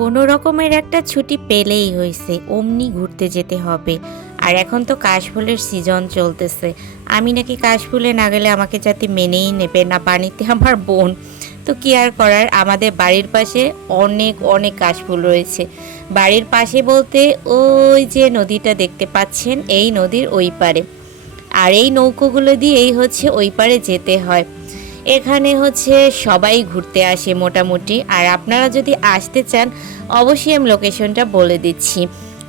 কোনো রকমের একটা ছুটি পেলেই হয়েছে অমনি ঘুরতে যেতে হবে। আর এখন তো কাশফুলের সিজন চলতেছে। আমি নাকি কাশফুলে না গেলে আমাকে যাতে মেনেই নেবে না পানিতে আমার বোন। তো কি আর করার, আমাদের বাড়ির পাশে অনেক অনেক কাশফুল রয়েছে। বাড়ির পাশে বলতে ওই যে নদীটা দেখতে পাচ্ছেন, এই নদীর ওই পারে। আর এই নৌকোগুলো দিয়েই হচ্ছে ওই পারে যেতে হয়। এখানে হচ্ছে সবাই ঘুরতে আসে মোটামুটি। আর আপনারা যদি আসতে চান, অবশ্যই আমি লোকেশনটা বলে দিচ্ছি।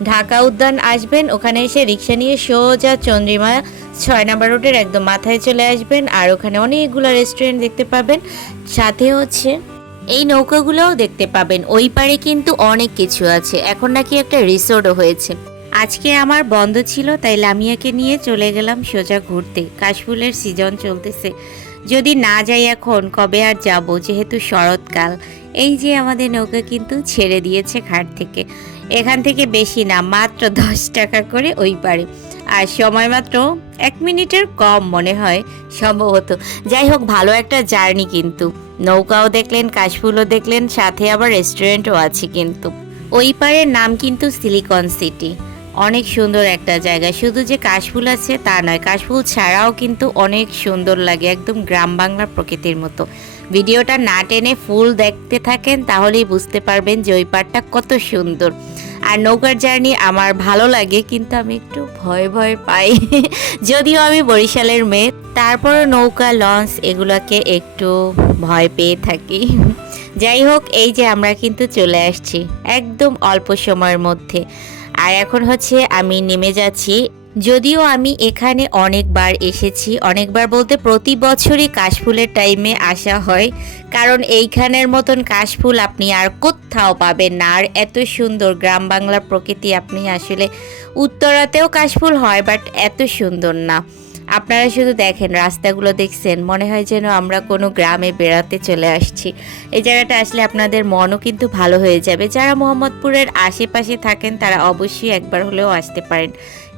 ঢাকা উদ্যান আসবেন, ওখানে এসে রিক্সা নিয়ে সোজা চন্দ্রিমা ছয় নাম্বার রোডের একদম মাথায় চলে আসবেন। আর ওখানে অনেকগুলো রেস্টুরেন্ট দেখতে পাবেন। সাথে হচ্ছে এই নৌকাগুলোও দেখতে পাবেন। ওই পারে কিন্তু অনেক কিছু আছে। এখন নাকি একটা রিসোর্টও হয়েছে। আজকে আমার বন্ধ ছিল, তাই লামিয়াকে নিয়ে চলে গেলাম সোজা ঘুরতে। কাশফুলের সিজন চলতেছে। যদি না যাই এখন, কবে আর যাব? যেহেতু শরৎকাল। এই যে আমাদের নৌকা কিন্তু ছেড়ে দিয়েছে ঘাট থেকে। এখান থেকে বেশি না, মাত্র দশ টাকা করে ওই পারে আর সময় মাত্র এক মিনিটের কম মনে হয়, সম্ভবত। যাই হোক, ভালো একটা জার্নি কিন্তু। নৌকাও দেখলেন, কাশফুলও দেখলেন, সাথে আবার রেস্টুরেন্টও আছে কিন্তু। ওই পারের নাম কিন্তু সিলিকন সিটি। অনেক সুন্দর একটা জায়গা। শুধু যে কাশফুল আছে তা নয়, কাশফুল ছাড়াও কিন্তু অনেক সুন্দর লাগে, একদম গ্রাম বাংলার প্রকৃতির মতো। ভিডিওটা না টেনে ফুল দেখতে থাকেন, তাহলেই বুঝতে পারবেন যে ওই পারটা কত সুন্দর। আর নৌকার জার্নি আমার ভালো লাগে, কিন্তু আমি একটু ভয় ভয় পাই। যদিও আমি বরিশালের মেয়ে, তারপরও নৌকা, লঞ্চ এগুলোকে একটু ভয় পেয়ে থাকি। যাই হোক, এই যে আমরা কিন্তু চলে আসছি, একদম অল্প সময়ের মধ্যে। আর এখন হচ্ছে আমি নেমে যাচ্ছি। যদিও আমি এখানে অনেকবার এসেছি, অনেকবার বলতে প্রতি বছরই কাশফুলের টাইমে আসা হয়। কারণ এইখানের মতন কাশফুল আপনি আর কোথাও পাবেন না। আর এত সুন্দর গ্রাম বাংলার প্রকৃতি, আপনি আসলে উত্তরাতেও কাশফুল হয় বাট এত সুন্দর না। আপনারা শুধু দেখেন, রাস্তাগুলো দেখছেন, মনে হয় যেন আমরা কোনো গ্রামে বেড়াতে চলে আসছি। এই জায়গাটা আসলে আপনাদের মনও কিন্তু ভালো হয়ে যাবে। যারা মোহাম্মদপুরের আশেপাশে থাকেন, তারা অবশ্যই একবার হলেও আসতে পারেন।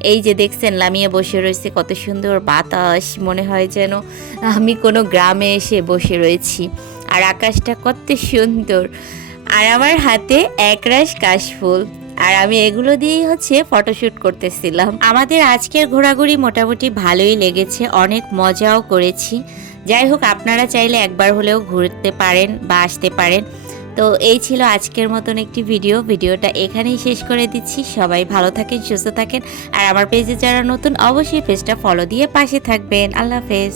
এই যে দেখছেন, লামিয়ে বসে রয়েছে, কত সুন্দর বাতাস, মনে হয় যেন আমি কোনো গ্রামে এসে বসে রয়েছি। আর আকাশটা কত সুন্দর। আর আমার হাতে একরাশ কাশফুল। আর আমি এগুলো দিয়েই হচ্ছে ফটোশ্যুট করতেছিলাম। আমাদের আজকের ঘোরাঘুরি মোটামুটি ভালোই লেগেছে, অনেক মজাও করেছি। যাই হোক, আপনারা চাইলে একবার হলেও ঘুরতে পারেন বা আসতে পারেন। তো এই ছিল আজকের মতন একটি ভিডিও। ভিডিওটা এখানেই শেষ করে দিচ্ছি। সবাই ভালো থাকেন, সুস্থ থাকেন। আর আমার পেজে যারা নতুন, অবশ্যই পেজটা ফলো দিয়ে পাশে থাকবেন। আল্লাহ হাফেজ।